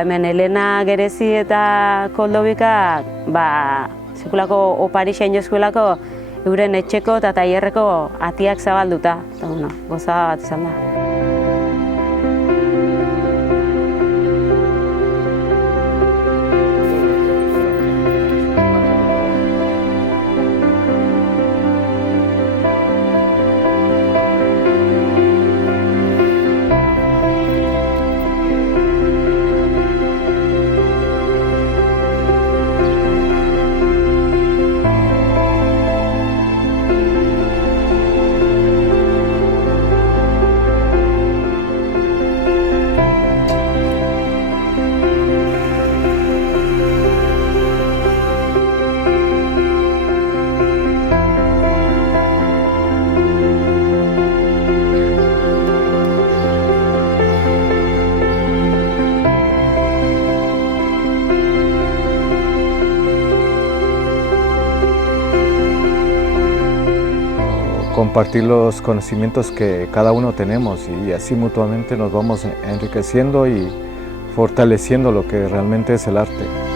hemen Elena Gerezi eta Koldobika sekulako opari zein jozkuelako euren etxeko eta tailerreko atiak zabalduta. Eta goza bat izan da. Compartir los conocimientos que cada uno tenemos y así mutuamente nos vamos enriqueciendo y fortaleciendo lo que realmente es el arte.